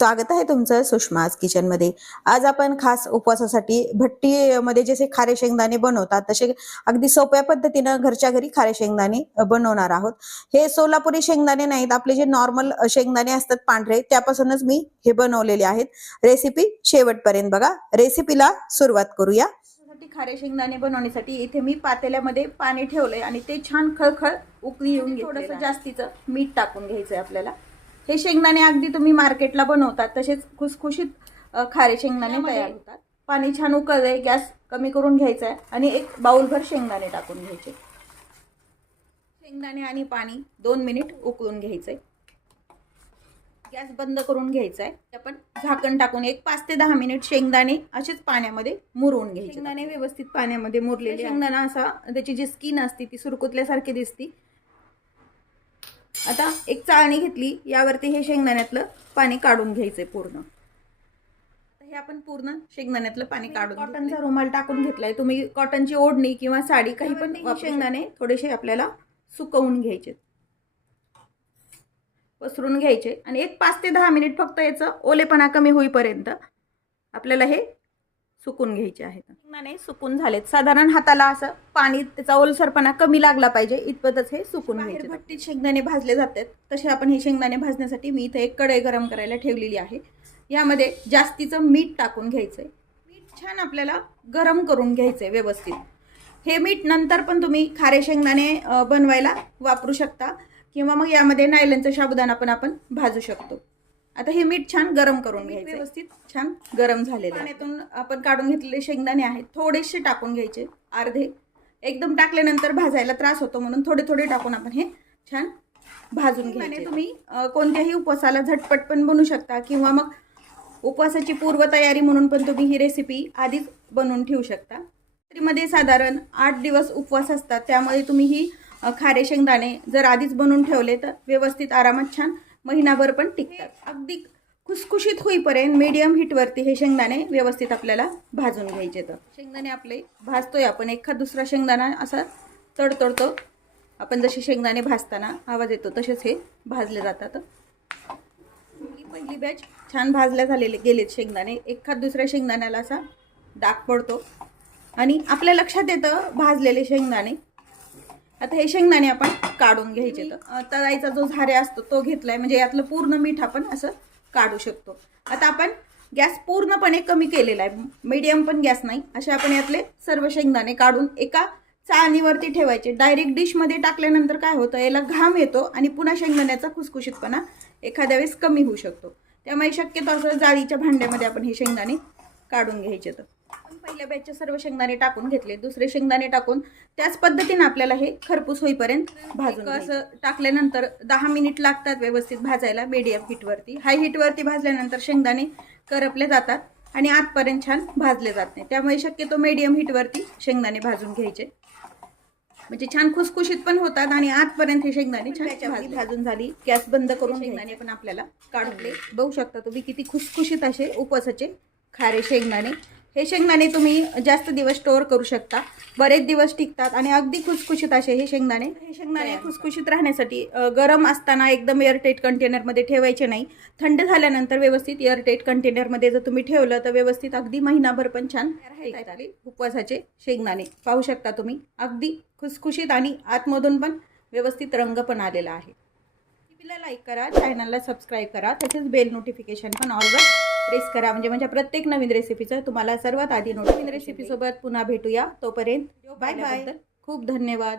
स्वागत आहे तुमचं सुषमाज किचनमध्ये आज आपण खास उपवासासाठी भट्टीमध्ये जसे खारे शेंगदाणे बनवतात तसे अगदी सोप्या पद्धतीनं घरच्या घरी खारे शेंगदाणे बनवणार आहोत. हे सोलापुरी शेंगदाणे नाहीत आपले जे नॉर्मल शेंगदाणे असतात पांढरे त्यापासूनच मी हे बनवलेले आहेत. रेसिपी शेवटपर्यंत बघा. रेसिपीला सुरुवात करूया. साठी खारे शेंगदाणे बनवण्यासाठी इथे मी पातेल्यामध्ये पाणी ठेवलंय आणि ते छान खळखळ उकळी येऊन थोडंसं जास्तीचं मीठ टाकून घ्यायचंय आपल्याला. हे शेंगदाणे अगदी तुम्ही मार्केटला बनवतात तसेच खुसखुशीत खारे शेंगदाणे तयार होतात. पाणी छान उकळलंय गॅस कमी करून घ्यायचा आहे आणि एक बाउलभर शेंगदाणे टाकून घ्यायचे. शेंगदाणे आणि पाणी दोन मिनिट उकळून घ्यायचंय. गॅस बंद करून घ्यायचा आहे आपण झाकण टाकून एक पाच ते दहा मिनिट शेंगदाणे असेच पाण्यामध्ये मुरवून घ्यायचे. शेंगदाणे व्यवस्थित पाण्यामध्ये मुरलेले शेंगदाणा असा त्याची जी स्किन असते ती सुरकुतल्यासारखी दिसती. आता एक चाळणी घेतली यावरती हे शेंगदाण्यातलं पाणी काढून घ्यायचंय पूर्ण. हे आपण पूर्ण शेंगदाण्यातलं पाणी काढून कॉटनचा रुमाल टाकून घेतलाय. तुम्ही कॉटनची ओढणी किंवा साडी काही पण शेंगदाणे थोडेसे आपल्याला सुकवून घ्यायचे. पसरून घ्यायचे. आणि एक पाच ते दहा मिनिट फक्त याचं ओलेपणा कमी होईपर्यंत आपल्याला हे सुकून घ्यायचे आहेत. शेंगदाणे सुकून झालेत. साधारण हाताला असं पाणी त्याचा ओलसरपणा कमी लागला पाहिजे. इतपतच हे सुकून घ्यायचे. भट्टीत शेंगदाणे भाजले जातात. तसे आपण हे शेंगदाणे भाजण्यासाठी मी इथे एक कढई गरम करायला ठेवलेली आहे. यामध्ये जास्तीचं मीठ टाकून घ्यायचंय. मीठ छान आपल्याला गरम करून घ्यायचंय व्यवस्थित. हे मीठ नंतर पण तुम्ही खारे शेंगदाणे बनवायला वापरू शकता. किंवा मग यामध्ये नायलनचा साबुदाणा पण आपण भाजू शकतो. आता हे मीठ छान गरम करून घ्यायचं व्यवस्थित छान गरम झालेलं पाण्यातून आपण काढून घेतलेले शेंगदाणे आहेत थोडेसे टाकून घ्यायचे अर्धे. एकदम टाकल्यानंतर भाजायला त्रास होतो म्हणून थोडे थोडे टाकून आपण हे छान भाजून घ्यायचे. तुम्ही कोणत्याही उपवासाला झटपट पण बनवू शकता किंवा मग उपवासाची पूर्वतयारी म्हणून पण तुम्ही ही रेसिपी आधीच बनवून ठेवू शकता. मध्ये साधारण आठ दिवस उपवास असतात त्यामुळे तुम्ही ही खारे शेंगदाणे जर आधीच बनवून ठेवले तर व्यवस्थित आरामात छान महिनाभर पण टिकतात. अगदी खुसखुशीत होईपर्यंत मीडियम हीटवरती हे शेंगदाणे व्यवस्थित आपल्याला भाजून घ्यायचे तर. शेंगदाणे आपले भाजतोय आपण. एखाद दुसरा शेंगदाणा असा तडतडतो. आपण जसे शेंगदाणे भाजताना आवाज येतो तसेच हे भाजले जातात. ही पहिली बॅच छान भाजल्या झालेले गेलेत शेंगदाणे. एखाद दुसऱ्या शेंगदाण्याला असा डाग पडतो. आणि आपल्या लक्षात येतं भाजलेले शेंगदाणे. आता हे शेंगदाणे आपण काढून घ्यायचे तर तळायचा जो झारे असतो तो घेतलाय. म्हणजे यातलं पूर्ण मीठ आपण असं काढू शकतो. आता आपण गॅस पूर्णपणे कमी केलेला आहे. मीडियम पण गॅस नाही. असे आपण यातले सर्व शेंगदाणे काढून एका चाळणीवरती ठेवायचे. डायरेक्ट डिशमध्ये टाकल्यानंतर काय होतं? याला घाम येतो आणि पुन्हा शेंगदाण्याचा खुसखुशीतपणा एखाद्या वेळेस कमी होऊ शकतो. त्यामुळे शक्यतो असं जाळीच्या भांड्यामध्ये आपण हे शेंगदाणे काढून घ्यायचे तर पहिल्या बॅचचे सर्व शेंगदाणे टाकून घेतले. दुसरे शेंगदाणे टाकून त्याच पद्धतीने आपल्याला हे खरपूस होईपर्यंत भाजून असं टाकल्यानंतर दहा मिनिट लागतात व्यवस्थित भाजायला मीडियम हीटवरती हाय हीटवरती भाजल्यानंतर शेंगदाणे करपले जातात आणि आतपर्यंत छान भाजले जात नाही. त्यामुळे शक्यतो मीडियम हीटवरती शेंगदाणे भाजून घ्यायचे. म्हणजे छान खुसखुशीत पण होतात आणि आतपर्यंत हे शेंगदाणे छान भाजली. भाजून झाली. गॅस बंद करून शेंगदाणे पण आपल्याला काढले बघू शकता तुम्ही किती खुसखुशीत असे उपवासाचे खारे शेंगदाणे. हे शेंगदाणे तुम्ही जास्त दिवस स्टोअर करू शकता. बरेच दिवस टिकतात आणि अगदी खुसखुशीत असे हे शेंगदाणे. हे शेंगदाणे खुसखुशीत राहण्यासाठी गरम असताना एकदम एअरटाईट कंटेनरमध्ये ठेवायचे नाही. थंड झाल्यानंतर व्यवस्थित एअरटाईट कंटेनरमध्ये जर तुम्ही ठेवलं तर व्यवस्थित अगदी महिनाभर पण छान उपवासाचे शेंगदाणे. पाहू शकता तुम्ही अगदी खुसखुशीत आणि आतमधून पण व्यवस्थित रंग पण आलेला आहे. रेसिपीला लाईक करा चॅनलला सबस्क्राईब करा तसेच बेल नोटिफिकेशन पण ऑलवर प्रेस करा. म्हणजे माझ्या प्रत्येक नवीन रेसिपीचं तुम्हाला सर्वात आधी नवीन रेसिपीसोबत पुन्हा भेटूया. तोपर्यंत बाय बाय खूप धन्यवाद.